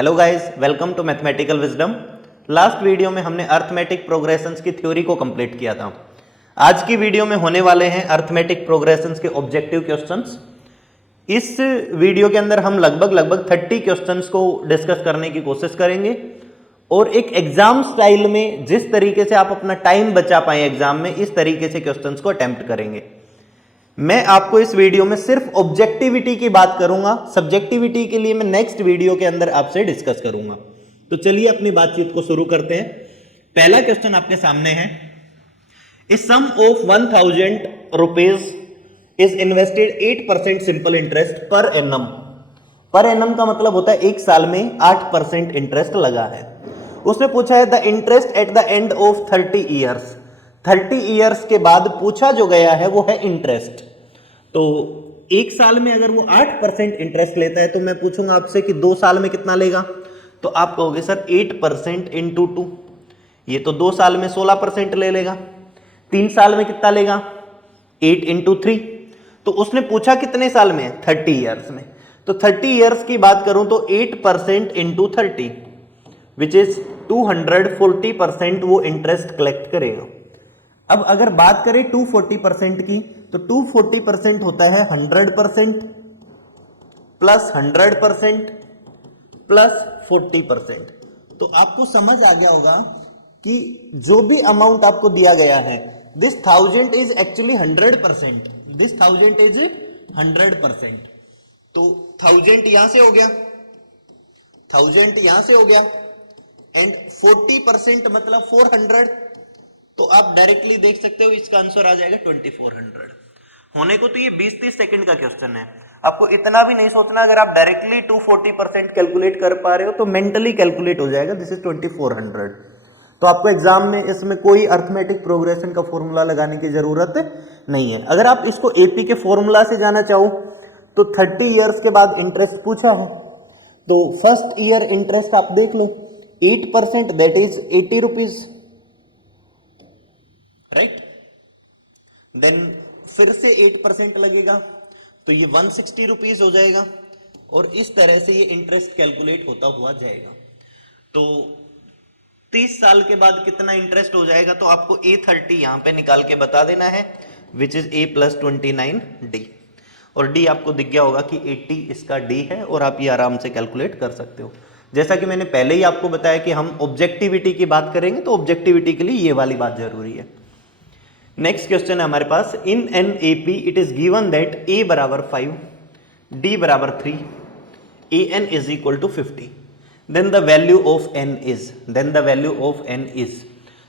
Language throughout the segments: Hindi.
Hello guys, welcome to mathematical wisdom. Last video में हमने अर्थमेटिक प्रोग्रेशंस की थ्योरी को कंप्लीट किया था। आज की वीडियो में होने वाले हैं अर्थमेटिक प्रोग्रेशंस के ऑब्जेक्टिव क्वेश्चंस। इस वीडियो के अंदर हम लगभग 30 क्वेश्चंस को डिस्कस करने की कोशिश करेंगे और एक एग्जाम स्टाइल में जिस तरीके से आप अपना टाइम बचा पाए एग्जाम में, इस तरीके से क्वेश्चंस को अटेम्प्ट करेंगे। मैं आपको इस वीडियो में सिर्फ ऑब्जेक्टिविटी की बात करूंगा, सब्जेक्टिविटी के लिए मैं नेक्स्ट वीडियो के अंदर आपसे डिस्कस करूंगा। तो चलिए अपनी बातचीत को शुरू करते हैं। पहला क्वेश्चन आपके सामने है, a sum of 1000 rupees is invested 8% simple interest per annum. Per annum का मतलब होता है एक साल में 8% इंटरेस्ट लगा है। उसने पूछा है the interest at the end of 30 years. 30 years के बाद पूछा जो गया है वो है इंटरेस्ट। तो एक साल में अगर वो 8% इंटरेस्ट लेता है तो मैं पूछूंगा आपसे कि 2 साल में कितना लेगा। तो आप कहोगे सर 8% इंटू 2, ये तो 2 साल में 16% ले लेगा। 3 साल में कितना लेगा? 8 इंटू 3। तो उसने पूछा कितने साल में? 30 ईयर्स में। तो 30 ईयर्स की बात करूं तो 8% इंटू 30 विच इज 240% वो इंटरेस्ट कलेक्ट करेगा। अब अगर बात करें 240% की, तो 240% होता है 100% प्लस 100% प्लस 40%। तो आपको समझ आ गया होगा कि जो भी अमाउंट आपको दिया गया है, this 1000 is actually 100%, this 1000 is 100%। तो 1000 यहां से हो गया, 1000 यहां से हो गया एंड 40% मतलब 400। तो आप डायरेक्टली देख सकते हो इसका आंसर आ जाएगा 2400। होने को तो ये 20-30 सेकंड का क्वेश्चन है, आपको इतना भी नहीं सोचना। अगर आप डायरेक्टली 240% कैलकुलेट कर पा रहे हो तो मेंटली कैलकुलेट हो जाएगा, दिस इज 2400। तो आपको एग्जाम में इसमें कोई अर्थमेटिक प्रोग्रेशन का फॉर्मूला लगाने की जरूरत नहीं है। अगर आप इसको एपी के फॉर्मूला से जाना चाहो तो 30 ईयर्स के बाद इंटरेस्ट पूछा है, तो फर्स्ट ईयर इंटरेस्ट आप देख लो, 8% that is 80 rupees, right. Then फिर से 8% लगेगा तो ये 160 रुपीज हो जाएगा और इस तरह से ये इंटरेस्ट कैलकुलेट होता हुआ जाएगा। तो 30 साल के बाद कितना इंटरेस्ट हो जाएगा, तो आपको A30 यहां पे निकाल के बता देना है, which is A plus 29D। और D आपको दिख गया होगा कि 80 इसका D है और आप ये आराम से कैलकुलेट कर सकते हो। जैसा कि मैंने पहले ही आपको बताया कि हम ऑब्जेक्टिविटी की बात करेंगे तो ऑब्जेक्टिविटी के लिए ये वाली बात जरूरी है। नेक्स्ट क्वेश्चन है हमारे पास, in an AP it is given that a बराबर 5, डी बराबर 3, a n is equal to 50, then the value of n is, then the value of n is.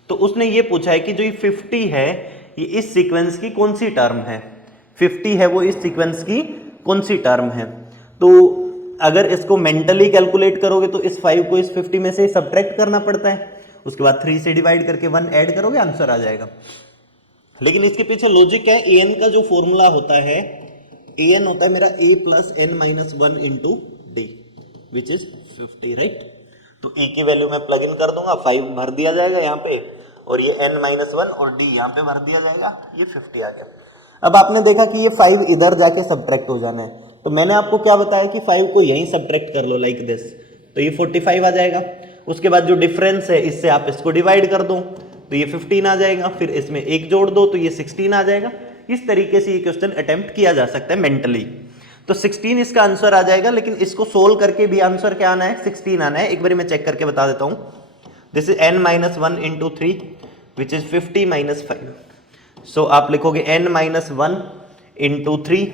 तो उसने ये पूछा है कि जो ये 50 है ये इस सीक्वेंस की कौन सी टर्म है, 50 है वो इस सीक्वेंस की कौन सी टर्म है। तो अगर इसको मेंटली कैलकुलेट करोगे तो इस 5 को इस 50 में से सब्ट्रैक्ट करना पड़ता है, उसके बाद 3 से डिवाइड करके 1 ऐड करोगे, आंसर आ जाएगा। लेकिन इसके पीछे लॉजिक क्या है, ए एन का जो फॉर्मूला होता है, ए एन होता है मेरा a plus n minus 1 into d which is 50, right. तो ए की वैल्यू मैं प्लग इन कर दूंगा, 5 भर दिया जाएगा यहाँ पे और ये n माइनस 1 और d यहाँ पे भर दिया जाएगा, ये 50 आ गया। अब आपने देखा कि ये 5 इधर जाके सब्ट्रैक्ट हो जाना है, तो मैंने आपको क्या बताया कि 5 को यहीं सब्ट्रैक्ट कर लो लाइक दिस, तो ये 45 आ जाएगा। उसके बाद जो डिफरेंस है इससे आप इसको डिवाइड कर दो तो ये 15 आ जाएगा, फिर इसमें एक जोड़ दो तो ये 16 आ जाएगा। इस तरीके से ये क्वेश्चन अटेम्प्ट किया जा सकता है मेंटली। तो 16 इसका आंसर आ जाएगा, लेकिन इसको सोल्व करके भी आंसर क्या आना है, 16 आना है। एक बार मैं चेक करके बता देता हूं, this is n minus 1 into 3 which is 50 minus 5। So आप लिखोगे n minus 1 into 3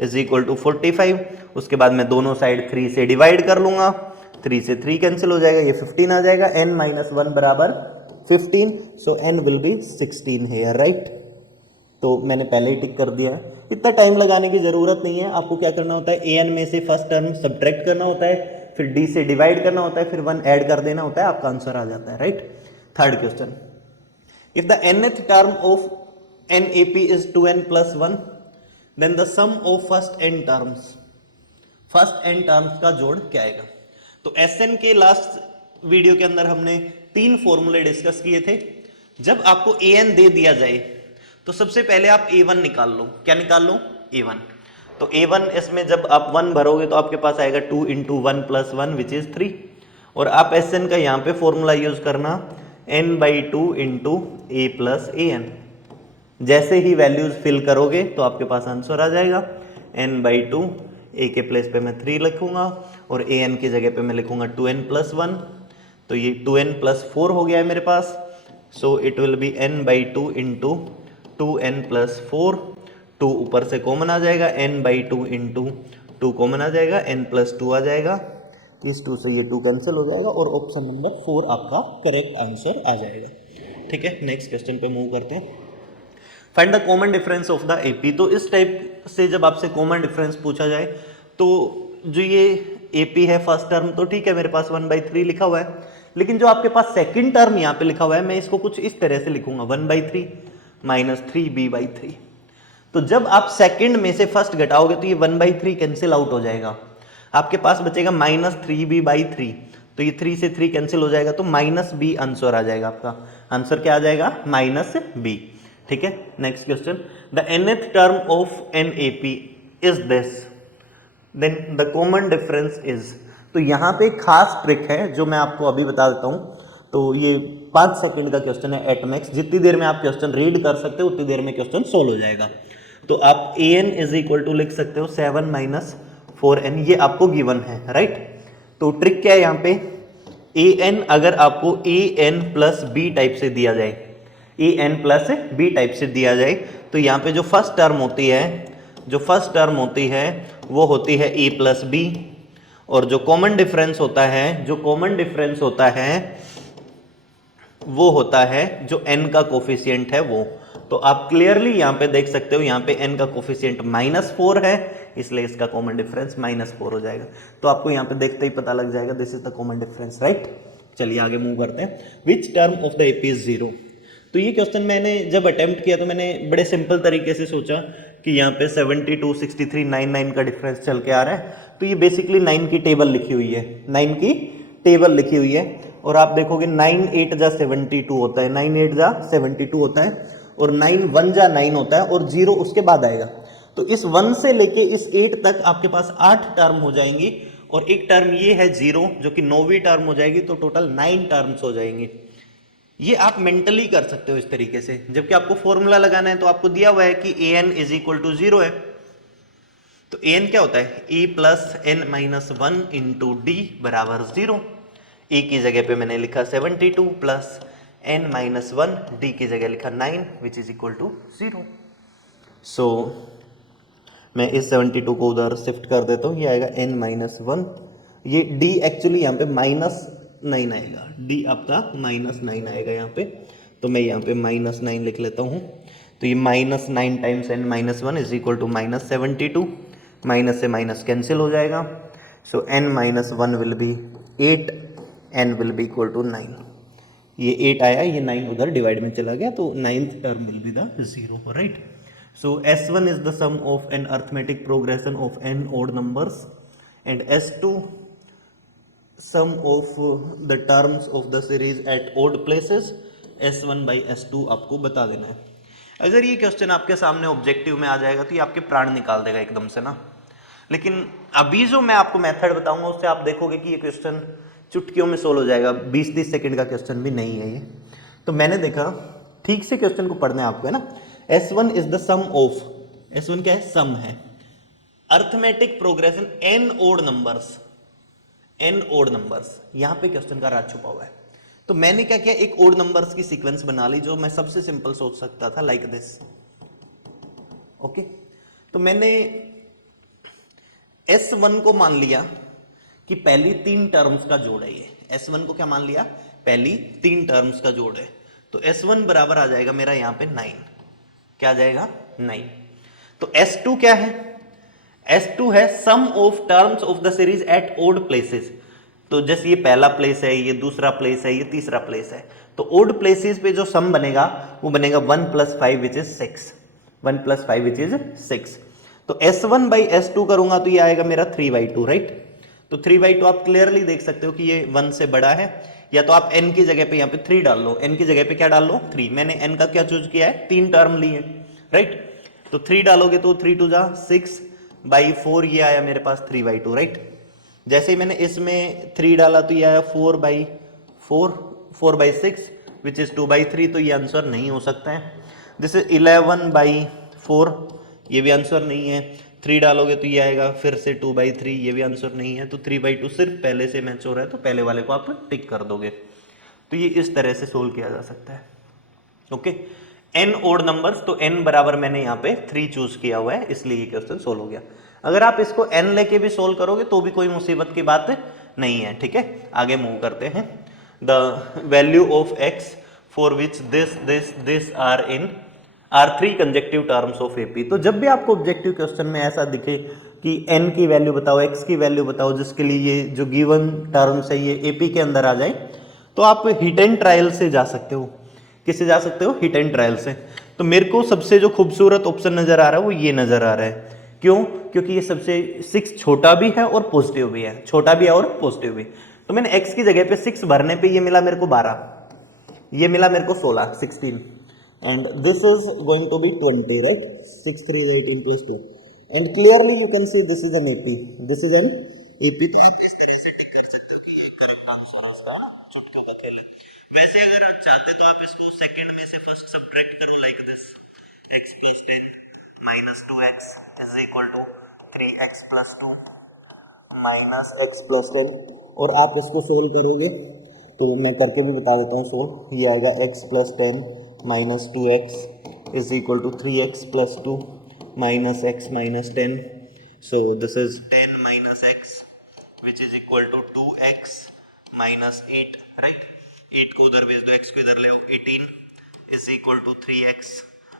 is equal to 45। उसके बाद मैं दोनों साइड 3 से डिवाइड कर लूंगा, 3 से 3 कैंसिल हो जाएगा, ये 15 आ जाएगा। n माइनस 1 बराबर 15, so n will be 16 here, right. तो मैंने पहले ही टिक कर दिया है, इतना टाइम लगाने की जरूरत नहीं है। आपको क्या करना होता है, ए एन में से फर्स्ट टर्म सब्ट्रैक्ट करना होता है, फिर डी से डिवाइड करना होता है, फिर 1 ऐड कर देना होता है, आपका आंसर आ जाता है, right. Third question, if the nth term of an A P is 2n plus 1 then the sum of first n terms, first n terms का जोड़ क्या आएगा। तो एस एन के लास्ट वीडियो के अंदर हमने 3 फॉर्मूले डिस्कस किए थे। जब आपको ए एन दे दिया जाए तो सबसे पहले आप a1 निकाल लो। क्या निकाल लो? a1। तो a1 इसमें जब आप 1 भरोगे तो आपके पास आएगा 2 इंटू 1 प्लस 1 विच इज 3। और आप एस एन का यहाँ पे फॉर्मूला यूज करना n/2 into A plus A N. जैसे ही वैल्यूज फिल करोगे तो आपके पास आंसर आ जाएगा n/2, ए के प्लेस पे मैं 3 लिखूंगा और ए एन की जगह पे मैं लिखूंगा 2n+1, तो ये 2n+4 हो गया है मेरे पास। So it will be n/2 into 2n+4, 2 ऊपर से कॉमन आ जाएगा, n/2 इंटू 2 कॉमन आ जाएगा, n+2 आ जाएगा, इस 2 से ये 2 कैंसिल हो जाएगा और ऑप्शन नंबर 4 आपका करेक्ट आंसर आ जाएगा। ठीक है, नेक्स्ट क्वेश्चन पे मूव करते हैं। Find the common difference of the AP. तो इस टाइप से जब आपसे कॉमन डिफरेंस पूछा जाए तो जो ये एपी है फर्स्ट टर्म तो ठीक है, मेरे पास 1/3 लिखा हुआ है, लेकिन जो आपके पास सेकंड टर्म यहाँ पे लिखा हुआ है मैं इसको कुछ इस तरह से लिखूंगा 1/3 माइनस 3b/3। तो जब आप सेकंड में से फर्स्ट घटाओगे तो ये 1/3 कैंसिल आउट हो जाएगा, आपके पास बचेगा -3b/3, तो ये 3 से 3 कैंसिल हो जाएगा, तो -b आंसर आ जाएगा। आपका आंसर क्या आ जाएगा? -b। ठीक है, next question, the nth term of an AP is this, then the common difference is. तो यहाँ पे खास ट्रिक है जो मैं आपको अभी बता देता हूँ। तो ये 5 सेकंड का क्वेश्चन है एट मैक्स, जितनी देर में आप क्वेश्चन रीड कर सकते हो उतनी देर में क्वेश्चन सोल्व हो जाएगा। तो आप an इज इक्वल टू लिख सकते हो 7 - 4n, ये आपको गिवन है, राइट। तो ट्रिक क्या है यहाँ पे, an अगर आपको an प्लस बी टाइप से दिया जाए, an प्लस बी टाइप से दिया जाए, तो यहाँ पे जो फर्स्ट टर्म होती है वो होती है a प्लस बी, और जो कॉमन डिफरेंस होता है वो होता है जो n का कोफिशिएंट है वो। तो आप क्लियरली यहाँ पे देख सकते हो, यहाँ पे n का कोफिशिएंट -4 है, इसलिए इसका कॉमन डिफरेंस -4 हो जाएगा। तो आपको यहाँ पे देखते ही पता लग जाएगा this is the common difference, right. चलिए आगे मूव करते हैं। Which term of the AP is 0। तो ये क्वेश्चन मैंने जब अटेम्प्ट किया तो मैंने बड़े सिंपल तरीके से सोचा कि यहाँ पे 72, 63, 99 का डिफरेंस चल के आ रहा है, तो ये बेसिकली 9 की टेबल लिखी हुई है, और आप देखोगे 9 8 जा 72 होता है, 9 8 जा 72 होता है, और 9 1 जा 9 होता है, और 0 उसके बाद आएगा। तो इस 1 से लेके इस 8 तक आपके पास 8 टर्म हो जाएंगी, और एक टर्म ये है 0 जो कि 9वीं टर्म हो जाएगी, तो टोटल 9 टर्म्स हो जाएंगी। ये आप मेंटली कर सकते हो इस तरीके से, जबकि आपको फॉर्मूला लगाना है तो आपको दिया हुआ है कि an इज इक्वल टू 0 है। तो an क्या होता है, e plus n minus 1 into D बराबर 0। e की जगह पे मैंने लिखा 72 प्लस n माइनस 1, डी की जगह लिखा 9 विच इज इक्वल टू 0। सो मैं इस 72 को उधर शिफ्ट कर देता हूँ, ये आएगा n माइनस 1, ये d एक्चुअली यहाँ पे -9 आएगा, d आपका -9 आएगा यहाँ पे, तो मैं यहाँ पे -9 लिख लेता हूँ। तो ये -9 times n minus 1 is equal to -72, minus से माइनस कैंसिल हो जाएगा, so n minus 1 will be 8, n will be equal to 9। ये 8 आया, ये 9 उधर डिवाइड में चला गया, तो 9th term will be the 0, right. So S1 is the sum of an arithmetic progression of n odd numbers, and S2 sum of the terms of the series at odd places। S1 by S2 आपको बता देना है। अगर ये क्वेश्चन आपके सामने ऑब्जेक्टिव में आ जाएगा तो ये आपके प्राण निकाल देगा एकदम से ना, लेकिन अभी जो मैं आपको मेथड बताऊंगा उससे आप देखोगे कि ये क्वेश्चन चुटकियों में सोल्व हो जाएगा, 20-30 सेकंड का क्वेश्चन भी नहीं है ये। तो मैंने देखा ठीक से क्वेश्चन को पढ़ना है आपको, है ना। S1 is the sum of, S1 क्या है, सम है, arithmetic progression n odd numbers, यहां पे क्वेश्चन का राज छुपा हुआ है। तो मैंने क्या किया, एक ओड नंबर्स की सीक्वेंस बना ली जो मैं सबसे सिंपल सोच सकता था, लाइक दिस। ओके, तो मैंने S1 को मान लिया कि पहली 3 टर्म्स का जोड़ है ये, S1 को क्या मान लिया, पहली 3 टर्म्स का जोड़ है। तो S1 बराबर आ जाएगा मेरा यहां पे 9, क्या आ जाएगा 9। तो S2 क्या है, S2 है sum of terms of the series at odd places. तो जैसे ये पहला प्लेस है, ये दूसरा प्लेस है, ये तीसरा प्लेस है, तो ओड प्लेसेस पे जो सम बनेगा वो बनेगा 1 + 5 विच इज 6, 1 + 5 विच इज 6। तो S1 by S2 करूंगा तो ये आएगा मेरा 3/2, राइट। तो 3/2 आप क्लियरली देख सकते हो कि ये 1 से बड़ा है, या तो आप n की जगह पे यहाँ पे 3 डाल लो, n की जगह पे क्या डाल लो 3, मैंने n का क्या चूज किया है, 3 टर्म ली है, राइट। तो 3 डालोगे तो 3 × 2 = 6/4, ये आया मेरे पास 3/2, राइट। जैसे ही मैंने इसमें 3 डाला तो ये आया 4/6 विच इज 2/3, तो ये आंसर नहीं हो सकता है। दिस इज 11/4, ये भी आंसर नहीं है। 3 डालोगे तो ये आएगा फिर से 2/3, ये भी आंसर नहीं है। तो 3/2 सिर्फ पहले से मैच हो रहा है, तो पहले वाले को आप टिक कर दोगे। तो ये इस तरह से सोल्व किया जा सकता है। ओके, n ओड नंबर्स, तो n बराबर मैंने यहाँ पे 3 चूज किया हुआ है, इसलिए ये क्वेश्चन सोल्व हो गया। अगर आप इसको n लेके भी सोल्व करोगे तो भी कोई मुसीबत की बात नहीं है। ठीक है, आगे मूव करते हैं। The value of x for which this are 3 consecutive terms of AP. तो जब भी आपको ऑब्जेक्टिव क्वेश्चन में ऐसा दिखे कि n की वैल्यू बताओ, x की वैल्यू बताओ, जिसके लिए ये जो गिवन टर्म्स है ये एपी के अंदर आ जाए, तो आप हिट एंड ट्रायल से जा सकते हो। किससे जा सकते हो? हिट एंड ट्रायल से। तो मेरे को सबसे जो खूबसूरत ऑप्शन नजर आ रहा है वो ये नजर आ रहा है। क्यों? क्योंकि ये सबसे 6 छोटा भी है और पॉजिटिव भी है, छोटा भी है और पॉजिटिव भी। तो मैंने x की जगह पे 6 भरने पे ये मिला मेरे को 12, ये मिला मेरे को 16 and this is going to be 20, right? 6 3 18 plus 2 and clearly you can see this is an AP, this is an AP. तो आप इस तरह से टिक कर सकते हो कि ये करेक्ट आंसर है इसका, चुटकुला खेल। वैसे अगर आप चाहते तो आप इसको सेकंड में से फर्स्ट सब्ट्रैक्ट करो, like this x plus 10 minus 2x is equal to 3x plus 2 minus x plus 10, और आप इसको सोल्व करोगे तो मैं करके भी बता देता हूँ सोल्व। ये आएगा x plus 10 minus 2x is equal to 3x plus 2 minus x minus 10. So this is 10 minus x which is equal to 2x minus 8, right? 8 को उधर भेज दो, x को इधर ले आओ, 18 is equal to 3x.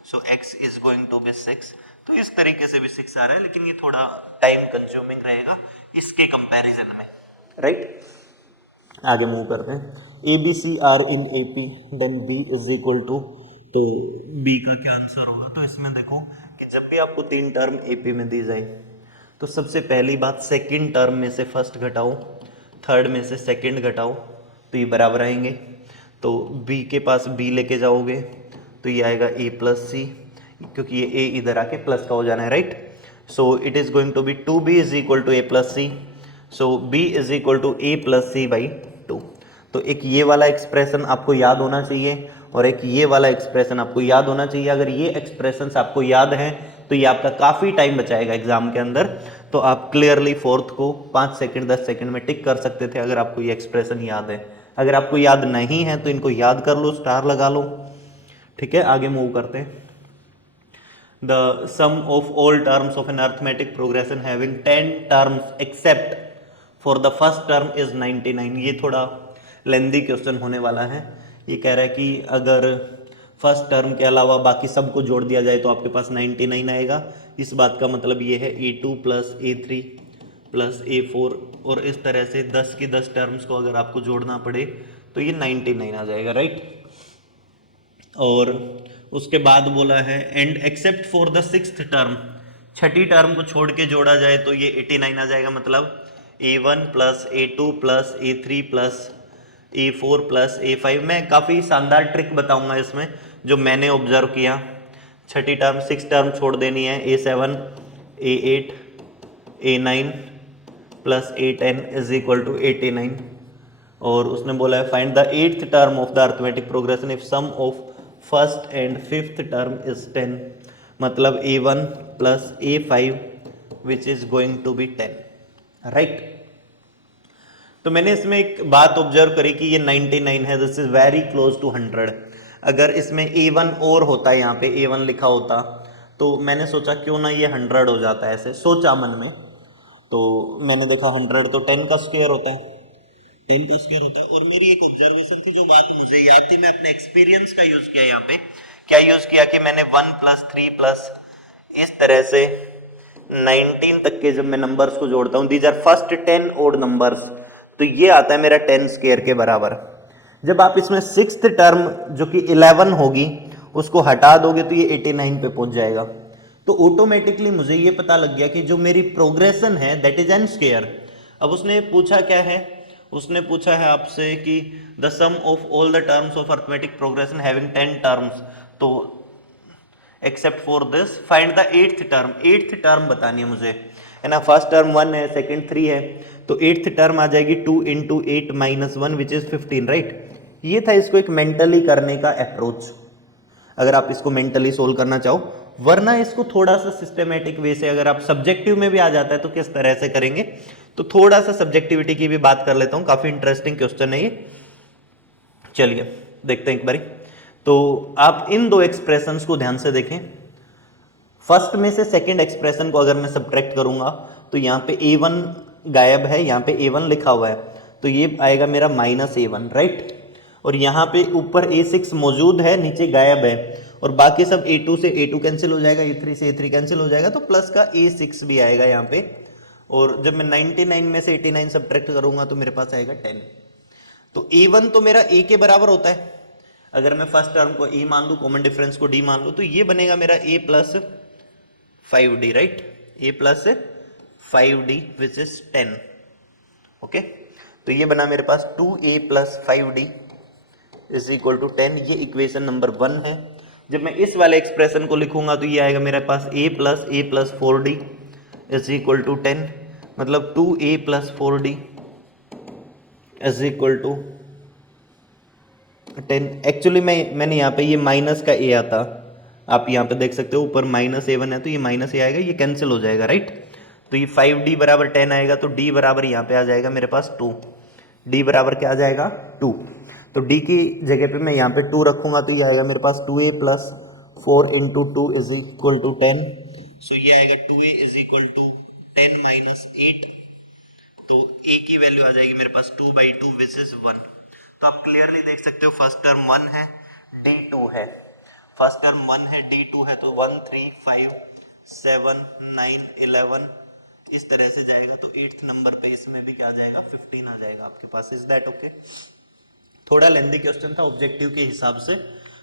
So x is going to be 6. तो इस तरीके से भी 6 आ रहा है, लेकिन ये थोड़ा टाइम कंज्यूमिंग रहेगा इसके कंपैरिजन में, राइट? आगे मूव करते हैं। A b c are in A P then b is equal to, तो बी का क्या आंसर होगा? तो इसमें देखो कि जब भी आपको 3 टर्म ए पी में दी जाए तो सबसे पहली बात सेकंड टर्म में से फर्स्ट घटाओ, थर्ड में से सेकंड घटाओ, तो ये बराबर आएंगे। तो बी के पास बी लेके जाओगे तो ये आएगा ए प्लस सी, क्योंकि ये ए इधर आके प्लस का हो जाना है, right? So it is going to be 2b is equal to a plus c. So b is equal to a plus c by 2। तो एक ये वाला एक्सप्रेशन आपको याद होना चाहिए और एक ये वाला एक्सप्रेशन आपको याद होना चाहिए। अगर ये एक्सप्रेशन आपको याद है तो ये आपका काफ़ी टाइम बचाएगा एग्जाम के अंदर। तो आप क्लियरली फोर्थ को 5 सेकंड 10 सेकंड में टिक कर सकते थे अगर आपको ये एक्सप्रेशन याद है। अगर आपको याद नहीं है तो इनको याद कर लो, स्टार लगा लो। ठीक है, आगे मूव करते हैं। The sum of all terms of an arithmetic progression having 10 terms except for the first term is 99। ये थोड़ा लेंदी क्वेश्चन होने वाला है। ये कह रहा है कि अगर फर्स्ट टर्म के अलावा बाकी सबको जोड़ दिया जाए तो आपके पास 99 आएगा। इस बात का मतलब ये है a2 plus a3 plus a4, और इस तरह से 10 की 10 टर्म्स को अगर आपको जोड़ना पड़े तो ये 99 आ जाएगा, राइट? और उसके बाद बोला है and accept for the 6th term, Chhathi term को छोड़ के जोड़ा जाए तो ये 89 आ जाएगा। मतलब a1 plus a2 plus a3 plus a4 plus a5। मैं काफ़ी शानदार ट्रिक बताऊंगा इसमें जो मैंने ऑब्जर्व किया। छठी टर्म 6 टर्म छोड़ देनी है, a7 a8 a9 plus a10 is equal to 89। और उसने बोला है find the 8th term of the arithmetic progression if sum of first and 5th term is 10। मतलब a1 plus a5 which is going to be 10, right? तो मैंने इसमें एक बात ऑब्जर्व करी कि ये 99 है, this is very close to 100। अगर इसमें a1 और होता है, यहाँ पे a1 लिखा होता, तो मैंने सोचा क्यों ना ये 100 हो जाता है, ऐसे सोचा मन में। तो मैंने देखा 100 तो 10 का स्क्वायर होता है, 10 का स्क्वायर होता है। और मेरी एक ऑब्जर्वेशन थी, जो बात मुझे याद थी, मैं अपने एक्सपीरियंस का यूज किया। यहाँ पे क्या यूज किया कि मैंने 1 प्लस 3 प्लस इस तरह से 19 तक के जब मैं नंबर्स को जोड़ता हूँ, these are first 10 odd numbers, तो ये आता है मेरा 10 स्क्वायर के बराबर। जब आप इसमें 6th टर्म जो कि 11 होगी उसको हटा दोगे तो ये 89 पे पहुंच जाएगा। तो ऑटोमेटिकली मुझे ये पता लग गया कि जो मेरी प्रोग्रेशन है दैट इज एन स्क्वायर। अब उसने पूछा क्या है, उसने पूछा है आपसे कि the sum of all the terms of arithmetic progression having 10 terms, तो except for this find the 8th term. 8th term बतानी है मुझे, है ना? फर्स्ट टर्म 1 है, सेकंड 3 है, तो एट्थ टर्म आ जाएगी 2 into 8 minus 1 which is 15, right. ये था इसको एक मेंटली करने का अप्रोच, अगर आप इसको मेंटली सोल्व करना चाहो। वरना इसको थोड़ा सा सिस्टमेटिक वे से, अगर आप सब्जेक्टिव में भी आ जाता है तो किस तरह से करेंगे, तो थोड़ा सा सब्जेक्टिविटी की भी बात कर लेता हूं। काफी इंटरेस्टिंग क्वेश्चन है ये, चलिए देखते हैं एक बारी। तो आप इन दो एक्सप्रेशंस को ध्यान से देखें। फर्स्ट में से सेकंड एक्सप्रेशन को अगर मैं सब्ट्रैक्ट करूंगा तो यहाँ पे a1 गायब है, यहाँ पे a1 लिखा हुआ है, तो ये आएगा मेरा माइनस a1, राइट। और यहाँ पे ऊपर a6 मौजूद है, नीचे गायब है, और बाकी सब a2 से a2 कैंसिल हो जाएगा, a3 से a3 कैंसिल हो जाएगा, तो प्लस का a6 भी आएगा यहाँ पे। और जब मैं 99 में से 89 सब्ट्रैक्ट करूंगा तो मेरे पास आएगा 10। तो a1 तो मेरा a के बराबर होता है, अगर मैं फर्स्ट टर्म को a मान लूं, कॉमन डिफरेंस को d मान लूं, तो ये बनेगा मेरा a plus 5d, right, a plus 5d which is 10, okay. तो ये बना मेरे पास 2a plus 5d is equal to 10, ये इक्वेशन नंबर 1 है। जब मैं इस वाले एक्सप्रेशन को लिखूंगा तो ये आएगा मेरे पास a plus 4d is equal to 10, मतलब 2a plus 4d is equal to 10। Actually मैंने यहाँ पे ये माइनस का a आता, आप यहाँ पे देख सकते हो ऊपर माइनस a1 है, तो ये माइनस a आएगा, ये कैंसिल हो जाएगा, राइट। तो ये 5d बराबर 10 आएगा, तो d बराबर यहाँ पे आ जाएगा मेरे पास 2, d बराबर क्या आ जाएगा 2। तो d की जगह पे मैं यहाँ पे 2 रखूंगा, तो ये आएगा मेरे पास 2a plus 4 into 2 is equal to 10। So ये आएगा 2a is equal to 10 minus 8, तो a की वैल्यू आ जाएगी मेरे पास 2/2 विच इज 1। तो आप क्लियरली देख सकते हो फर्स्ट टर्म 1 है, d2 है, फर्स्ट टर्म 1 है, d2 है, तो 1 3 5 7 9 11 इस तरह से जाएगा। तो 8th नंबर पे इसमें भी क्या आ जाएगा 15 आ जाएगा आपके पास। Is that okay? थोड़ा लेंथी क्वेश्चन था ऑब्जेक्टिव के हिसाब से,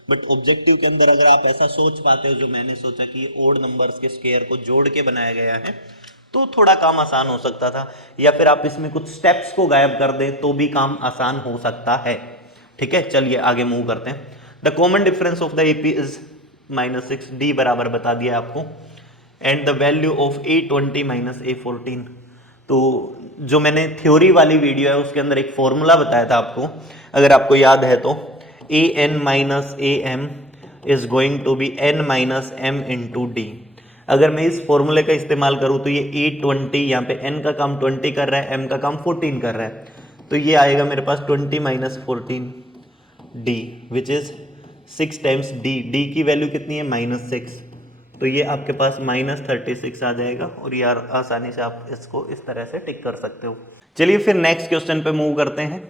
बट ऑब्जेक्टिव के अंदर अगर आप ऐसा सोच पाते हो जो मैंने सोचा कि ओड नंबर्स के स्क्वायर को जोड़ के बनाया गया है, तो थोड़ा काम आसान हो सकता था, या फिर आप इसमें कुछ स्टेप्स को गायब कर दें तो भी काम आसान हो सकता है। ठीक है, चलिए आगे मूव करते हैं। The common difference of the AP is -6, D बराबर बता दिया आपको, and the value of A20 minus A14। तो जो मैंने थ्योरी वाली वीडियो है उसके अंदर एक फॉर्मूला बताया था आपको, अगर आपको याद है तो an minus am is going to be n minus m into d. अगर मैं इस फॉर्मूले का इस्तेमाल करूं तो ये A20 यहाँ पे n का काम 20 कर रहा है, m का काम 14 कर रहा है, तो ये आएगा मेरे पास 20 minus 14 d which is 6 times d। d की वैल्यू कितनी है -6, तो ये आपके पास -36 आ जाएगा, और यार आसानी से आप इसको इस तरह से टिक कर सकते हो। चलिए फिर नेक्स्ट क्वेश्चन पे मूव करते हैं।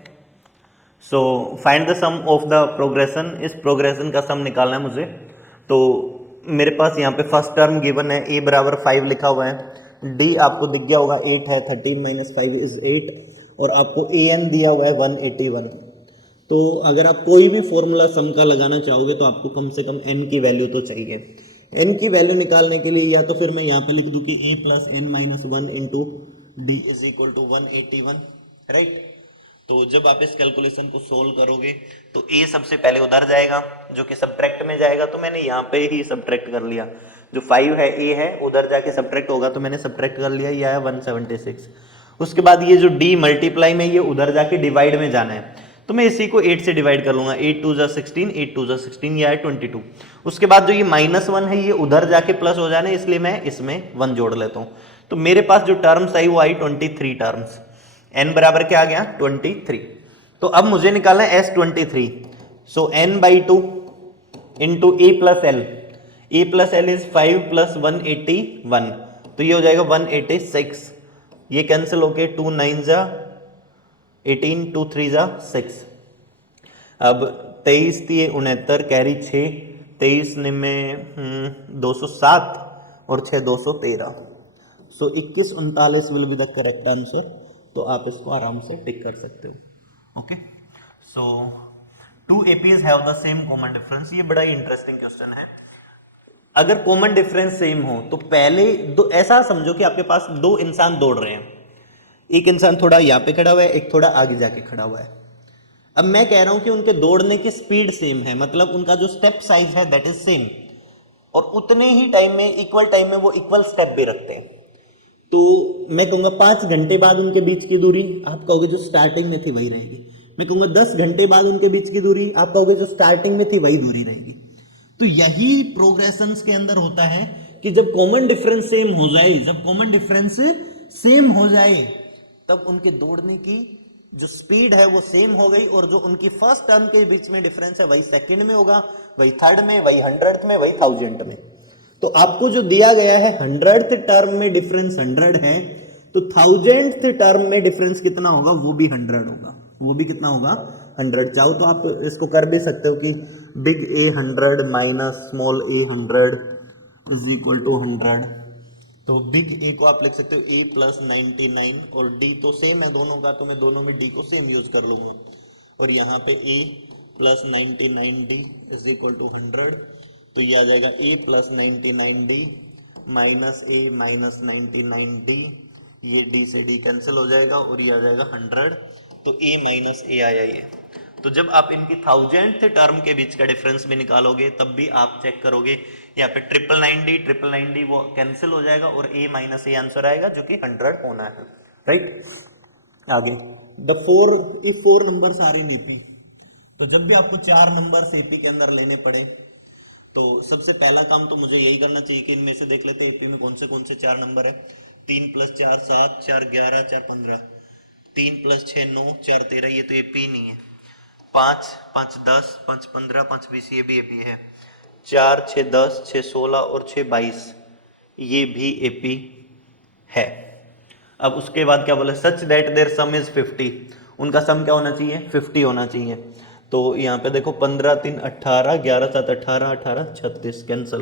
So find the sum of the progression, इस प्रोग्रेशन का सम निकालना है मुझे। तो मेरे पास यहाँ पे फर्स्ट टर्म गिवन है, a बराबर 5 लिखा हुआ है, d आपको दिख गया होगा 8 है, 13 माइनस 5 इज 8, और आपको an दिया हुआ है 181। तो अगर आप कोई भी फॉर्मूला सम का लगाना चाहोगे तो आपको कम से कम n की वैल्यू तो चाहिए। n की वैल्यू निकालने के लिए या तो फिर मैं यहाँ पे लिख दूं कि a plus n minus 1 into d is equal to 181, right. तो जब आप इस कैलकुलेशन को सोल्व करोगे तो a सबसे पहले उधर जाएगा जो कि सब्ट्रैक्ट में जाएगा, तो मैंने यहाँ पे ही सब्ट्रैक्ट कर लिया। जो 5 है a है, उधर जाके सब्ट्रैक्ट होगा, तो मैंने सब्ट्रैक्ट कर लिया, ये आया 176। उसके बाद ये जो d मल्टीप्लाई में, ये उधर जाके डिवाइड में जाना है, तो मैं इसी को 8 से डिवाइड कर लूंगा, 8 2 जा 16, 8 2 जा 16, ये आया 22। उसके बाद जो ये -1 है ये उधर जाके प्लस हो जाना है, इसलिए मैं इसमें 1 जोड़ लेता हूं। तो मेरे पास जो टर्म्स आई वो आई 23 टर्म्स, n बराबर क्या आ गया 23। तो अब मुझे निकालना है S23, so n/2 into a plus L, a plus L is 5 plus 181, तो ये हो जाएगा 186, ये कैंसिल होके 2 9 जा 18, 2 3 जा 6। अब 23 3 69 कैरी 6, 23 में 207 और 6 213, सो 21 39 will be the correct answer. तो आप इसको आराम से टिक कर सकते हो। Okay, so 2 APs have the same common difference. ये बड़ा ही इंटरेस्टिंग क्वेश्चन है। अगर कॉमन डिफरेंस सेम हो तो पहले दो, ऐसा समझो कि आपके पास दो इंसान दौड़ रहे हैं, एक इंसान थोड़ा यहाँ पे खड़ा हुआ है, एक थोड़ा आगे जाके खड़ा हुआ है। अब मैं कह रहा हूं कि उनके दौड़ने की स्पीड सेम है, मतलब उनका जो स्टेप साइज है दैट इज सेम, और उतने ही टाइम में, इक्वल टाइम में वो इक्वल स्टेप भी रखते हैं। तो मैं कहूंगा 5 घंटे बाद उनके बीच की दूरी, आप कहोगे जो स्टार्टिंग में थी वही रहेगी। मैं कहूंगा 10 घंटे बाद उनके बीच की दूरी, आप कहोगे जो स्टार्टिंग में थी वही दूरी रहेगी। तो यही प्रोग्रेशंस के अंदर होता है कि जब कॉमन डिफरेंस सेम हो जाए, जब कॉमन डिफरेंस सेम हो जाए, तब उनके दौड़ने की जो स्पीड है वो सेम हो गई, और जो उनकी फर्स्ट टर्म के बीच में डिफरेंस है वही सेकंड में होगा, वही थर्ड में, वही 100th में, वही 1000th में। तो आपको जो दिया गया है 100th टर्म में डिफरेंस 100 है, तो 1000th टर्म में डिफरेंस कितना होगा, वो भी 100 होगा। वो भी कितना होगा, 100। चाहो तो आप इसको कर भी सकते हो कि big a 100 minus small a 100 is equal to 100। तो बिग ए को आप लिख सकते हो ए प्लस 99, और डी तो सेम है दोनों का, तो मैं दोनों में डी को सेम यूज कर लूंगा, और यहाँ पे a plus 99 d is equal to 100। तो ये आ जाएगा a plus 99 d minus a minus 99 d, ये डी से डी कैंसिल हो जाएगा, और ये आ जाएगा 100। तो ए माइनस ए आया ये। तो जब आप इनकी 1000th टर्म के बीच का डिफरेंस भी निकालोगे, तब भी आप चेक करोगे यहाँ पे 999 वो कैंसिल हो जाएगा, और a माइनस ए आंसर आएगा जो कि 100 होना है, राइट। आगे if 4 numbers are in AP, तो जब भी आपको 4 नंबर्स एपी के अंदर लेने पड़े, तो सबसे पहला काम तो मुझे यही करना चाहिए कि इनमें से देख लेते हैं एपी में कौन से 4 नंबर है। 3 + 4 7, 4 11, 4 15, 3 + 6 9, 4 13, ये तो एपी नहीं है। 5 5 10, 5 15, 5 20, ये भी एपी है। 4 6 10, 6 16 और 6 22, ये भी एपी है। अब उसके बाद क्या बोला, such that their sum is 50, उनका सम क्या होना चाहिए, 50 होना चाहिए। तो यहाँ पे देखो 15 3 18, 11 7 18, 18 36 कैंसिल,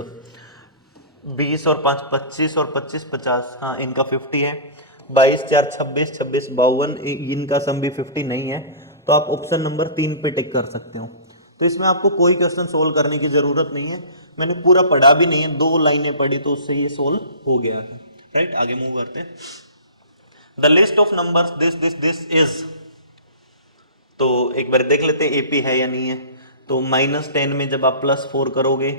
20 और 5 25, और 25 50, हाँ इनका 50 है। 22 4 26, 26 52, इनका सम भी 50 नहीं है। तो आप ऑप्शन नंबर 3 पे टिक कर सकते हो। तो इसमें आपको कोई क्वेश्चन सोल्व करने की जरूरत नहीं है, मैंने पूरा पढ़ा भी नहीं है, 2 लाइनें पढ़ी तो उससे ये सोल्व हो गया है, राइट। आगे मूव करते हैं। The list of numbers this is, तो एक बार देख लेते हैं एपी है या नहीं है। तो -10 में जब आप +4 करोगे,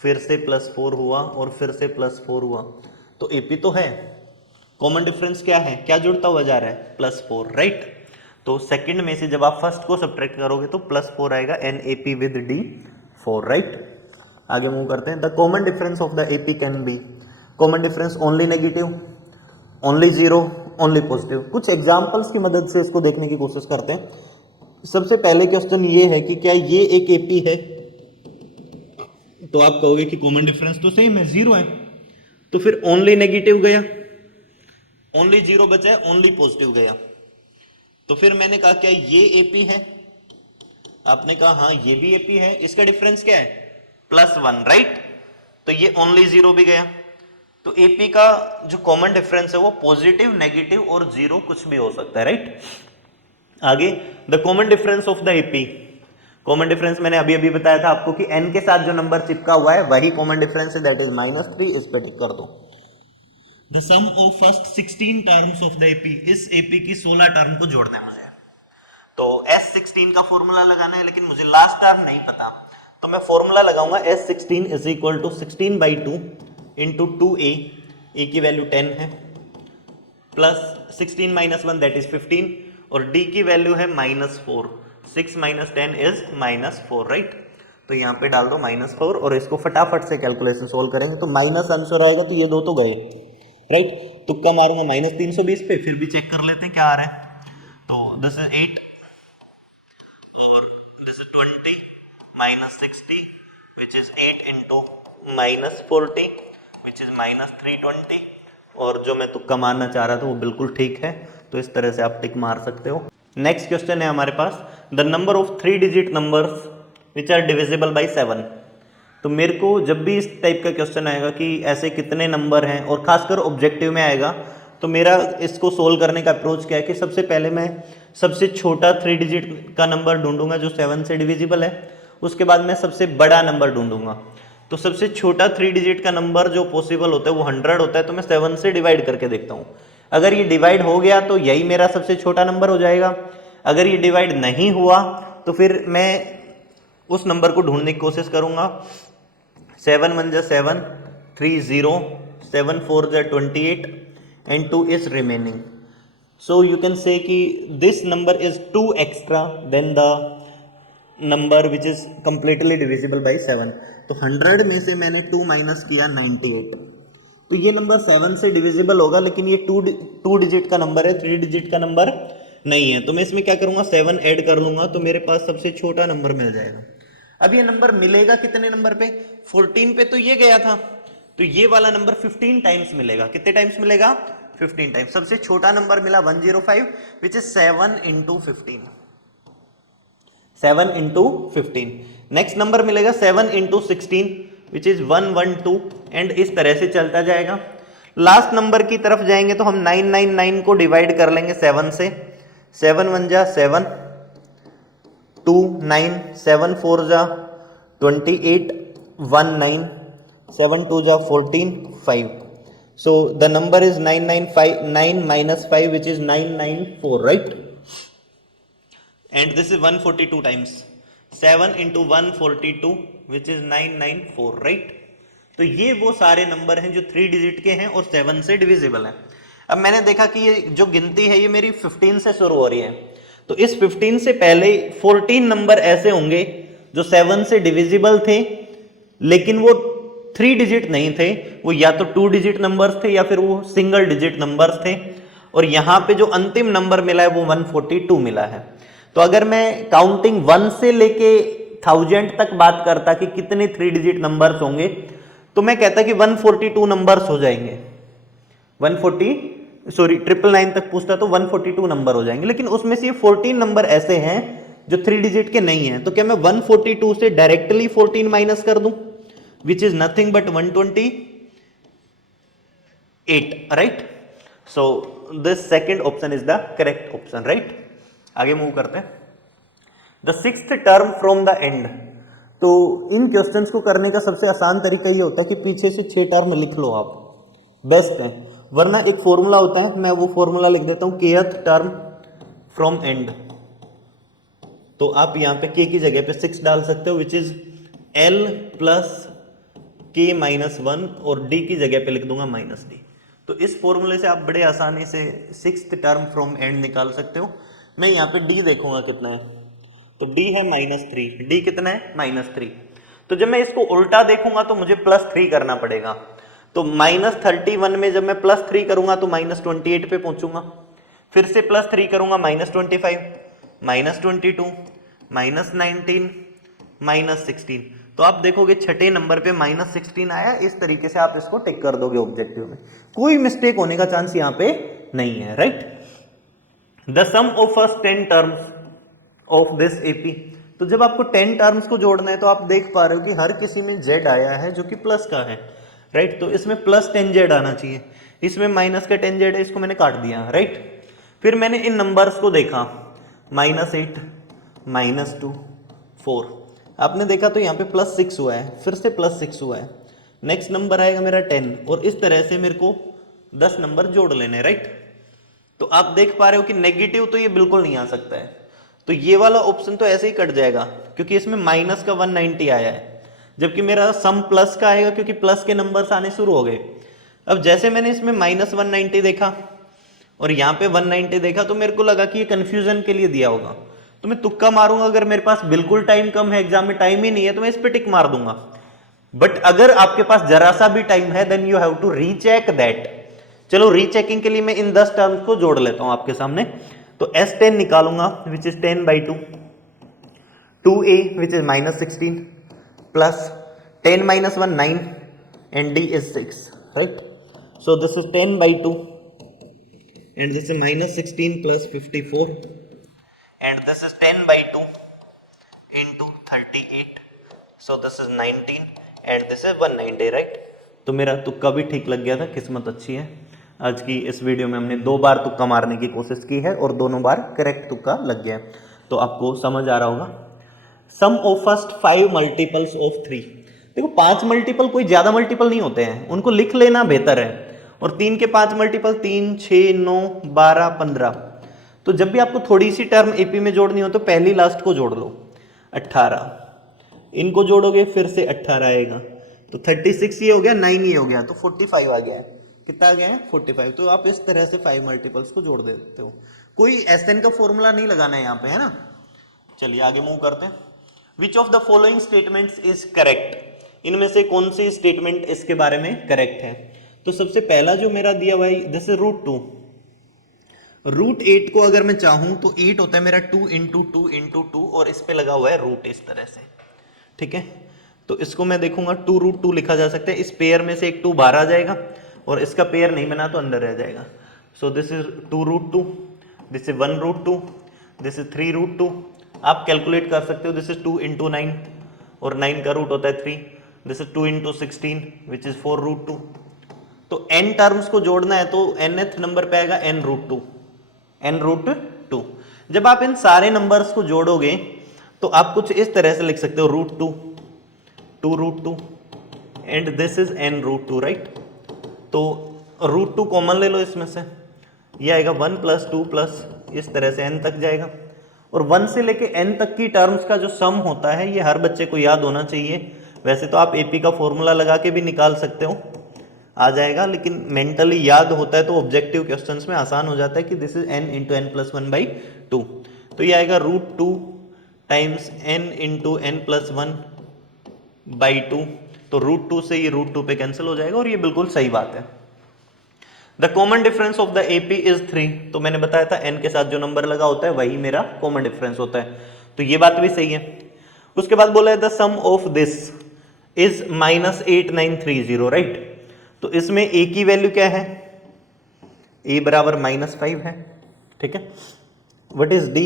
फिर से +4 हुआ, और फिर से +4 हुआ, तो एपी तो है। कॉमन डिफरेंस क्या है, क्या जुड़ता हुआ जा रहा है, +4, राइट। तो सेकंड में से जब आप फर्स्ट को सब्ट्रैक्ट करोगे तो +4 आएगा, NAP विद D4, राइट। आगे मूव करते हैं। The common difference of the AP can be, common difference only negative, only zero, only positive. कुछ एग्जांपल्स की मदद से इसको देखने की कोशिश करते हैं। सबसे पहले क्वेश्चन ये है कि क्या ये एक एपी है, तो आप कहोगे कि कॉमन डिफरेंस तो सेम है, 0 है, तो फिर ओनली नेगेटिव गया, ओनली 0 बचा, ओनली पॉजिटिव गया। तो फिर मैंने कहा क्या ये एपी है, आपने कहा हाँ ये भी एपी है, इसका डिफरेंस क्या है, +1, राइट। तो ये ओनली 0 भी गया। तो एपी का जो कॉमन डिफरेंस है वो पॉजिटिव, नेगेटिव और 0 कुछ भी हो सकता है, राइट। आगे the common difference of the AP, common difference मैंने अभी अभी बताया था आपको कि n के साथ जो नंबर चिपका हुआ है वही कॉमन डिफरेंस है, दैट इज -3, इस पे टिक कर दो। The sum of first 16 terms of the AP, इस एपी की 16 टर्म को जोड़ना है मुझे। तो S16 का फॉर्मूला लगाना है, लेकिन मुझे लास्ट टर्म नहीं पता, तो मैं फॉर्मूला लगाऊंगा S16 is equal to 16/2 into 2a, a की वैल्यू 10 है, प्लस 16 - 1 दैट इज 15, और d की वैल्यू है -4, 6 - 10 इज -4, राइट। तो यहाँ पे डाल दो -4, और इसको फटाफट से कैलकुलेशन सोल्व करेंगे तो माइनस आंसर आएगा, तो ये दो तो गए, राइट। तुक्का मारूंगा -320 पे, फिर भी चेक कर लेते हैं क्या आ रहा है। तो दिस इज 8, और this is 20 - 60 which is 8 into -40 which is -320, और जो मैं तुक्का मारना चाह रहा था वो बिल्कुल ठीक है, तो इस तरह से आप टिक मार सकते हो। नेक्स्ट क्वेश्चन है हमारे पास, the number of 3 digit numbers which are divisible by 7। तो मेरे को जब भी इस टाइप का क्वेश्चन आएगा कि ऐसे कितने नंबर हैं, और खासकर ऑब्जेक्टिव में आएगा, तो मेरा इसको सोल्व करने का अप्रोच क्या है कि सबसे पहले मैं सबसे छोटा 3 डिजिट का नंबर ढूंढूंगा जो 7 से डिविजिबल है, उसके बाद मैं सबसे बड़ा नंबर ढूंढूंगा। तो सबसे छोटा 3 डिजिट का नंबर जो पॉसिबल होता है वो 100 होता है, तो मैं 7 से डिवाइड करके देखता हूँ। अगर ये डिवाइड हो गया तो यही मेरा सबसे छोटा नंबर हो जाएगा, अगर ये डिवाइड नहीं हुआ तो फिर मैं उस नंबर को ढूंढने की कोशिश करूंगा। 7 1 जा 7, 3 0, 7 4 जा 28, and 2 is remaining. So you can say कि this number is 2 extra than the number which is completely divisible by 7. तो 100 में से मैंने 2 माइनस किया 98, तो ये नंबर 7 से डिविजिबल होगा, लेकिन ये 2 डिजिट का नंबर है, 3 डिजिट का नंबर नहीं है। तो मैं इसमें क्या करूंगा, 7 ऐड कर लूंगा, तो मेरे पास सबसे छोटा नंबर मिल जाएगा। अब ये नंबर मिलेगा कितने नंबर पे, 14 पे तो ये गया था, तो ये वाला नंबर 15 टाइम्स मिलेगा। कितने टाइम्स मिलेगा, 15 टाइम्स। सबसे छोटा नंबर मिला 105 which is 7 into 15, 7 into 15। Next number मिलेगा 7 इंटू 16 विच इज 112, एंड इस तरह से चलता जाएगा। लास्ट नंबर की तरफ जाएंगे तो हम 999 को डिवाइड कर लेंगे 7 से, 7 1 जा 7, 2 9, 7 4 जा 28, 1 9, 7 2 जा 14, 5. So the number is 995, 9 minus 5 which is 994, right? And this is 142 times, 7 into 142 which is 994, right? तो ये वो सारे नंबर हैं जो 3 डिजिट के हैं और 7 से डिविजिबल हैं। अब मैंने देखा कि ये जो गिनती है ये मेरी 15 से शुरू हो रही है, तो इस 15 से पहले 14 नंबर ऐसे होंगे जो 7 से डिविजिबल थे लेकिन वो 3 डिजिट नहीं थे, वो या तो 2 डिजिट नंबर्स थे या फिर वो सिंगल डिजिट नंबर्स थे। और यहां पे जो अंतिम नंबर मिला है वो 142 मिला है। तो अगर मैं काउंटिंग 1 से लेके 1000 तक बात करता कि कितने 3 डिजिट नंबर्स होंगे, तो मैं कहता कि 142 नंबर्स हो जाएंगे, 999 तक पूछता तो 142 नंबर हो जाएंगे। लेकिन उसमें से 14 नंबर ऐसे हैं जो 3 डिजिट के नहीं हैं, तो क्या मैं 142 से डायरेक्टली 14 माइनस कर दूं, which is nothing but 128, right? So this second option is the correct option, right? आगे मूव करते हैं। The sixth term from the end, तो इन क्वेश्चंस को करने का सबसे आसान तरीका ये होता है कि पीछे से 6 टर्म लिख लो आप, बेस्ट है। वरना एक फॉर्मूला होता है, मैं वो फॉर्मूला लिख देता हूं, kth टर्म फ्रॉम एंड। तो आप यहां पे k की जगह पे 6 डाल सकते हो, which is l plus k minus 1, और d की जगह पे लिख दूंगा माइनस d। तो इस फॉर्मूले से आप बड़े आसानी से 6th टर्म फ्रॉम एंड निकाल सकते हो। मैं यहाँ पे d देखूंगा कितना है, तो d है -3, d कितना है -3। तो जब मैं इसको उल्टा देखूंगा तो मुझे +3 करना पड़ेगा। तो -31 में जब मैं +3 करूंगा तो -28 पे पहुंचूंगा, फिर से +3 करूंगा -25, -22, -19, -16। तो आप देखोगे छठे नंबर पे -16 आया। इस तरीके से आप इसको टिक कर दोगे ऑब्जेक्टिव में, कोई मिस्टेक होने का चांस यहाँ पे नहीं है, right. The sum of first 10 terms of this AP, तो जब आपको 10 टर्म्स को जोड़ना है तो आप देख पा रहे हो कि हर किसी में z आया है जो कि प्लस का है, राइट। तो इसमें +10z आना चाहिए, इसमें माइनस का 10z है, इसको मैंने काट दिया, राइट। फिर मैंने इन नंबर्स को देखा, -8, -2, 4, आपने देखा तो यहाँ पे +6 हुआ है, फिर से +6 हुआ है, नेक्स्ट नंबर आएगा मेरा 10, और इस तरह से मेरे को 10 नंबर जोड़ लेने, राइट। तो आप देख पा रहे हो कि नेगेटिव तो ये बिल्कुल नहीं आ सकता है, तो ये वाला ऑप्शन तो ऐसे ही कट जाएगा क्योंकि इसमें माइनस का 190 आया है, जबकि मेरा सम प्लस का आएगा क्योंकि प्लस के नंबर्स आने शुरू हो गए। अब जैसे मैंने इसमें -190 देखा और यहाँ पे 190 देखा तो मेरे को लगा कि ये कंफ्यूजन के लिए दिया होगा, तो मैं तुक्का मारूंगा। अगर मेरे पास बिल्कुल टाइम कम है, एग्जाम में टाइम ही नहीं है, तो मैं इस पे टिक मार दूंगा। बट अगर आपके पास जरा सा भी टाइम है then you have to recheck that. चलो रीचेकिंग के लिए मैं इन 10 टर्म्स को जोड़ लेता हूं आपके सामने। तो S10 निकालूंगा which is 10/2, 2a which is -16 plus 10 - 1 9 and d is 6, right? So this is 10/2 and this is -16 plus 54 and this is 10/2 into 38, so this is 19 and this is 190, right? तो मेरा तुक्का भी ठीक लग गया था, किस्मत अच्छी है। आज की इस वीडियो में हमने 2 बार तुक्का मारने की कोशिश की है और दोनों बार करेक्ट तुक्का लग गया, तो आपको समझ आ रहा होगा। सम ऑफ फर्स्ट 5 मल्टीपल्स ऑफ 3, देखो 5 मल्टीपल कोई ज्यादा मल्टीपल नहीं होते हैं, उनको लिख लेना बेहतर है। और 3 के 5 मल्टीपल 3, 6, 9, 12, 15। तो जब भी आपको थोड़ी सी टर्म एपी में जोड़नी हो तो पहली लास्ट को जोड़ लो, 18, इनको जोड़ोगे फिर से 18 आएगा, तो 36 ये हो गया, 9 ये हो गया, तो 45 आ गया है। कितना आ गया है 45। तो आप इस तरह से 5 मल्टीपल्स को जोड़ देते हो। कोई एसएन का फॉर्मूला नहीं लगाना है यहाँ पे, है ना। चलिए आगे मूव करते हैं। Which of the following statements is correct, इनमें से कौन सी स्टेटमेंट इसके बारे में करेक्ट है। तो सबसे पहला जो मेरा दिया हुआ है दिस इज √2। √8 को अगर मैं चाहूं तो 8 होता है मेरा 2 इंटू 2 इंटू 2 और इस पे लगा हुआ है रूट इस तरह से, ठीक है। तो इसको मैं देखूंगा 2√2 लिखा जा सकता है। इस पेयर में से एक 2 बाहर आ जाएगा और इसका पेयर नहीं बना तो अंदर रह जाएगा। So this is 2√2, this is 1√2, this is 3√2। आप कैलकुलेट कर सकते हो, दिस इज 2 इंटू 9 और 9 का रूट होता है 3, this is 2 into 16 which is 4√2। तो n टर्म्स को जोड़ना है तो nth नंबर पे आएगा n√2, n√2। जब आप इन सारे नंबर्स को जोड़ोगे तो आप कुछ इस तरह से लिख सकते हो √2, 2√2 and this is n√2, right. तो √2 कॉमन ले लो इसमें से, ये आएगा 1 प्लस 2 प्लस इस तरह से n तक जाएगा। और 1 से लेके n तक की टर्म्स का जो सम होता है ये हर बच्चे को याद होना चाहिए। वैसे तो आप एपी का फॉर्मूला लगा के भी निकाल सकते हो, आ जाएगा, लेकिन मेंटली याद होता है तो ऑब्जेक्टिव क्वेश्चंस में आसान हो जाता है कि this is n into n plus 1/2। तो ये आएगा √2 times n into n plus 1/2। तो √2 से ये √2 पे कैंसिल हो जाएगा और ये बिल्कुल सही बात है। The common difference of the AP is 3। तो मैंने बताया था n के साथ जो नंबर लगा होता है वही मेरा कॉमन डिफरेंस होता है, तो ये बात भी सही है। उसके बाद बोला है the sum of this is -8930, right. तो इसमें a की वैल्यू क्या है, a बराबर -5 है, ठीक है। व्हाट इज d,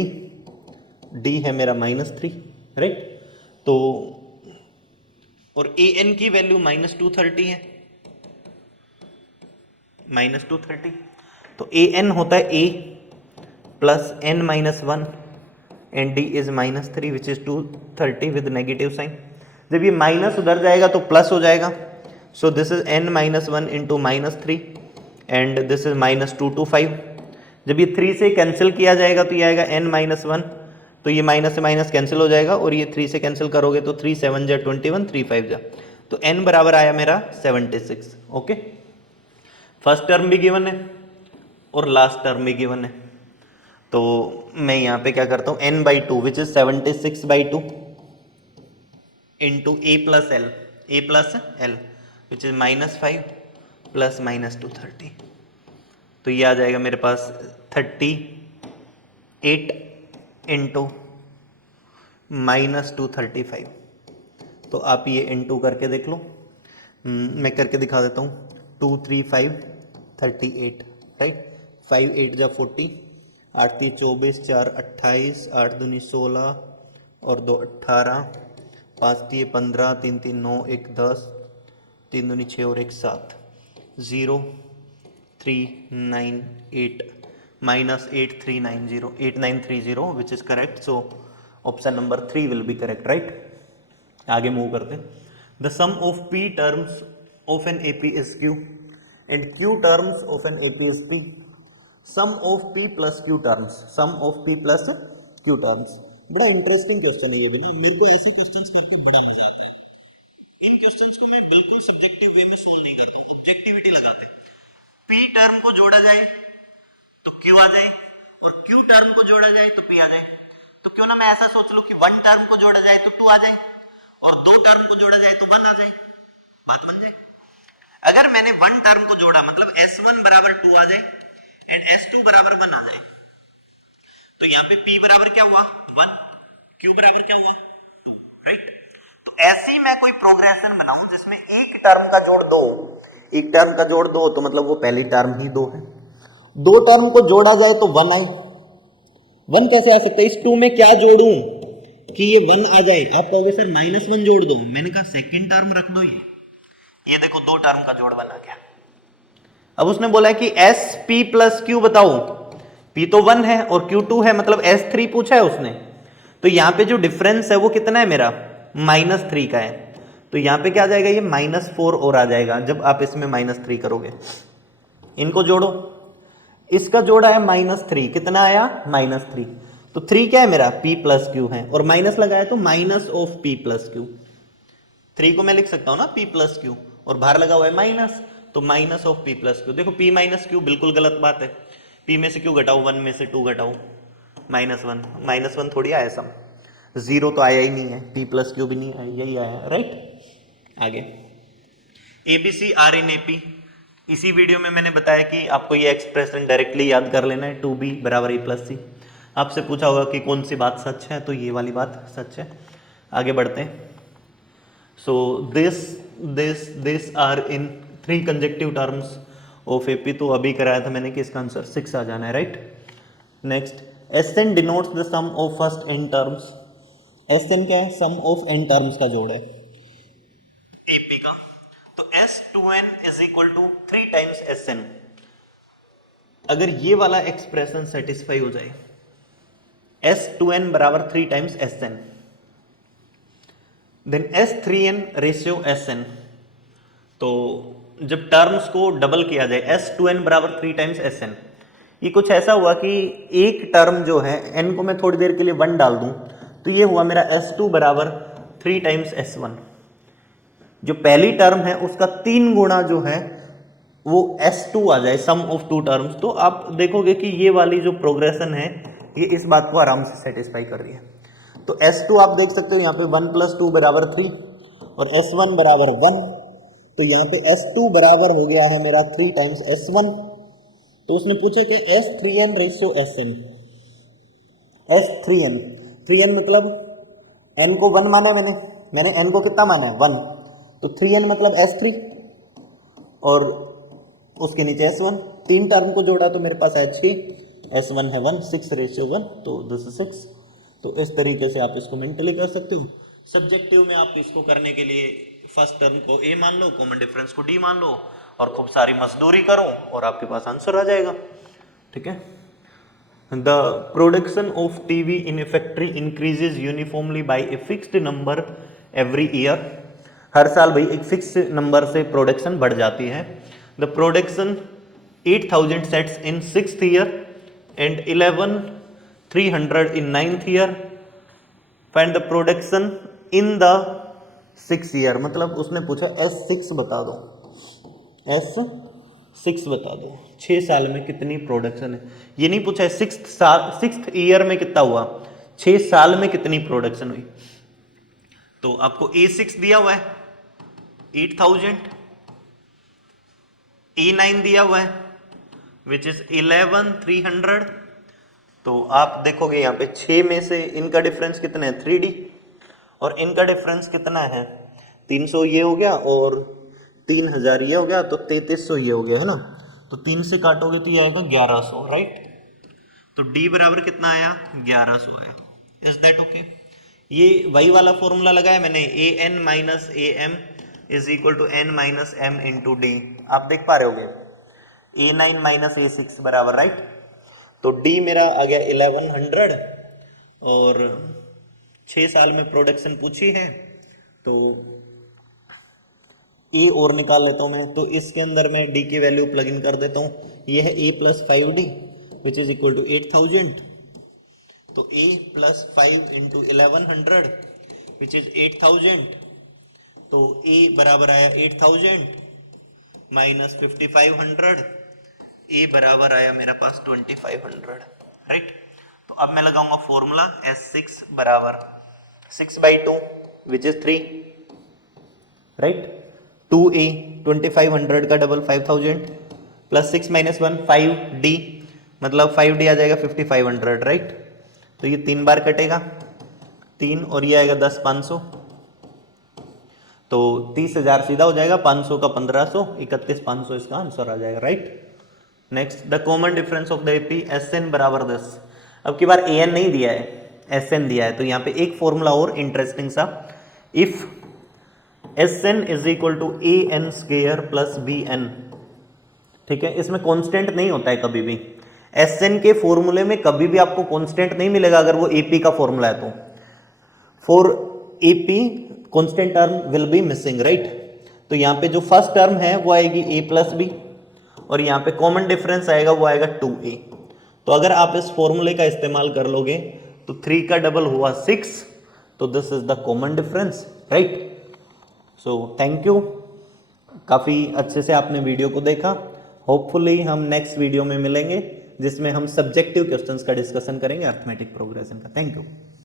d है मेरा -3, राइट। तो और an की वैल्यू -230 है, -230। तो an होता है a plus n-1 and d is -3 which is 230 with negative sign. जब ये माइनस उधर जाएगा तो प्लस हो जाएगा। So this is n-1 into -3 and this is -225। जब ये 3 से कैंसिल किया जाएगा तो ये आएगा n-1, तो ये माइनस से माइनस कैंसिल हो जाएगा और ये 3 से कैंसिल करोगे तो 3 7 जा 21, 3 5 जा, तो n बराबर आया मेरा 76। ओके, फर्स्ट टर्म भी गिवन है और लास्ट टर्म भी गिवन है। तो मैं यहाँ पे क्या करता हूँ, n/2 which is 76/2 into a plus L which is -5 plus -230। तो ये आ जाएगा मेरे पास 38 इंटू -235। तो आप ये इंटू करके देख लो, मैं करके दिखा देता हूँ। 2 3 5 38, राइट। 5 8 जा 40, 8 3 24, 4 28, 8 दूनी 16 और 2 18, 5 3 15, 3 3 9, 1 10, 3 दूनी 6 और 1 7, 0 3 9 8 -8390, 8930 which is correct. So option number 3 will be correct, right. आगे मूव करते हैं। The sum of p terms of an AP is q and q terms of an AP is p। Sum of p plus q terms, sum of p plus q terms. बड़ा इंटरेस्टिंग क्वेश्चन है ये भी ना, मेरे को ऐसे क्वेश्चंस करके बड़ा मजा आता है। इन क्वेश्चंस को मैं बिल्कुल सब्जेक्टिव वे में सोल्व नहीं करता हूँ, ऑब्जेक्टिविटी लगाते। p टर्म को जोड़ा जाए तो q आ जाए और q टर्म को जोड़ा जाए तो p आ जाए। तो क्यों ना मैं ऐसा सोच लूं कि 1 टर्म को जोड़ा जाए तो 2 आ जाए और 2 टर्म को जोड़ा जाए तो 1 आ जाए, बात बन जाए। अगर मैंने 1 टर्म को जोड़ा मतलब s1 बराबर 2 आ जाए एंड s2 बराबर 1 आ जाए, तो यहाँ पे p बराबर क्या हुआ 1, q बराबर क्या हुआ 2, राइट। तो ऐसी मैं कोई प्रोग्रेशन बनाऊं जिसमें एक टर्म का जोड़ 2, एक टर्म का जोड़ 2 तो मतलब वो पहली टर्म ही 2 है। 2 टर्म को जोड़ा जाए तो 1 आए। 1 कैसे आ सकता है, इस 2 में क्या जोड़ूं कि ये 1 आ जाए। आप कहोगे सर -1 जोड़ दो, मैंने कहा सेकंड टर्म रख दो। ये देखो 2 टर्म का जोड़ बना गया। अब उसने बोला है कि SP प्लस Q बताओ, P तो 1 है और Q 2 है, मतलब S3 पूछा है उसने। तो यहाँ पे जो डिफरेंस है वो कितना है मेरा -3 का है। तो यहाँ पे क्या आ जाएगा, ये -4 और आ जाएगा जब आप इसमें -3 करोगे। इनको जोड़ो, इसका जोड़ा है -3, कितना आया -3। तो 3 क्या है मेरा P प्लस Q है और माइनस लगाया तो minus of P plus Q। 3 को मैं लिख सकता हूं ना P प्लस Q और बाहर लगा हुआ है माइनस, तो minus of P plus Q. देखो पी माइनस क्यू बिल्कुल गलत बात है, पी में से क्यू घटाओ, 1 में से 2 घटाओ, -1 थोड़ी आया सम, 0 तो आया ही नहीं है, पी प्लस क्यू भी नहीं आया, यही आया, राइट। आगे एबीसी आर इन एपी, इसी वीडियो में मैंने बताया कि आपको ये एक्सप्रेशन डायरेक्टली याद कर लेना है, 2b बराबर ए प्लस सी। आपसे पूछा होगा कि कौन सी बात सच है, तो ये वाली बात सच है। आगे बढ़ते हैं। So this are in 3 consecutive terms of AP, तो अभी कराया था मैंने कि इसका आंसर 6 आ जाना है, right. Next, SN denotes the sum of first n terms. SN क्या है? सम ऑफ n टर्म्स का जोड़ है एपी का। तो S2n is equal to 3 times Sn। अगर ये वाला एक्सप्रेशन सेटिस्फाई हो जाए, S2n बराबर 3 times Sn, then S3n ratio Sn। तो जब टर्म्स को डबल किया जाए, S2n बराबर 3 टाइम्स Sn, ये कुछ ऐसा हुआ कि एक टर्म जो है n को मैं थोड़ी देर के लिए 1 डाल दूं, तो ये हुआ मेरा S2 बराबर 3 टाइम्स S1। जो पहली टर्म है उसका 3 गुना जो है वो S2 आ जाए, सम ऑफ 2 टर्म्स, तो आप देखोगे कि ये वाली जो प्रोग्रेशन है ये इस बात को आराम से सेटिस्फाई कर रही है। तो S2 आप देख सकते हो यहाँ पे 1 + 2 बराबर 3 और S1 बराबर 1, तो यहाँ पे S2 बराबर हो गया है मेरा 3 टाइम्स S1। तो उसने पूछा कि S3n ratio Sn। S3n, 3n मतलब n को 1 माना है, मैंने n को कितना माना है? 1, तो 3n मतलब S3 और उसके नीचे S1, 3 टर्म को जोड़ा तो मेरे पास है 6, S1 है 1, 6 रेशियो 1, तो दिस इज 6। तो इस तरीके से आप इसको मेंटली कर सकते हो। सब्जेक्टिव में आप इसको करने के लिए फर्स्ट टर्म को a मान लो, कॉमन डिफरेंस को d मान लो और खूब सारी मजदूरी करो और आपके पास आंसर आ जाएगा, ठीक है। The production of TV in a factory increases uniformly by a fixed number every year. हर साल भाई एक फिक्स नंबर से प्रोडक्शन बढ़ जाती है। The production 8000 sets in 6th year and 11300 in 9th year. Find the production in the 6th year, मतलब उसने पूछा S6 बता दो, S6 बता दो 6 साल में कितनी प्रोडक्शन है। ये नहीं पूछा है 6th ईयर में कितना हुआ, 6 साल में कितनी प्रोडक्शन हुई। तो आपको A6 दिया हुआ है 8000, A9 दिया हुआ है विच इज 11300। तो आप देखोगे यहाँ पे 6 में से इनका डिफरेंस कितना है 3D, और इनका डिफरेंस कितना है 300 ये हो गया और 3000 ये हो गया, तो 3300 ये हो गया, है ना। तो 3 से काटोगे तो ये आएगा 1100, राइट। तो D बराबर कितना आया 1100 आया। Is that okay? ये वही वाला फॉर्मूला लगाया मैंने, an minus am is equal to n minus m into d. आप देख पा रहे होगे A9 माइनस A6 बराबर, राइट। तो D मेरा आ गया 1100 और 6 साल में प्रोडक्शन पूछी है, तो A और निकाल लेता हूं मैं। तो इसके अंदर मैं D की वैल्यू प्लग इन कर देता हूं। ये है A + 5D which is equal to 8000। तो A + 5 इंटू 1100 विच इज 8000। तो A बराबर आया 8000 माइनस 5500, A बराबर आया मेरे पास 2500, राइट। तो अब मैं लगाऊंगा फॉर्मूला S6 बराबर 6/2 विच इज 3, राइट। 2A 2500 का डबल 5000 प्लस 6 - 1 5D, मतलब 5D आ जाएगा 5500, राइट। तो ये 3 बार कटेगा 3 और ये आएगा 10 500, तो 30,000 सीधा हो जाएगा, 500 का 1500, 31,500 इसका आंसर आ जाएगा, right. Next, the common difference of the AP Sn बराबर 10। अब की बार An नहीं दिया है, Sn दिया है, तो यहाँ पे एक फॉर्मूला और इंटरेस्टिंग सा, if Sn is equal to an square plus bn, ठीक है। इसमें कांस्टेंट नहीं होता है कभी भी, Sn के फॉर्मूले में कभी भी आपको कांस्टेंट नहीं मिलेगा अगर वो AP का फॉर्मूला है तो। For AP constant term will be missing, right. तो यहाँ पे जो फर्स्ट टर्म है वो आएगी A + b और यहाँ पे कॉमन डिफरेंस आएगा वो आएगा 2A। तो अगर आप इस फॉर्मूले का इस्तेमाल कर लोगे तो 3 का डबल हुआ 6, तो this is the common difference, right. So thank you. काफ़ी अच्छे से आपने वीडियो को देखा। होपफुली हम नेक्स्ट वीडियो में मिलेंगे जिसमें हम सब्जेक्टिव क्वेश्चंस का डिस्कशन करेंगे अर्थमेटिक प्रोग्रेशन का। Thank you.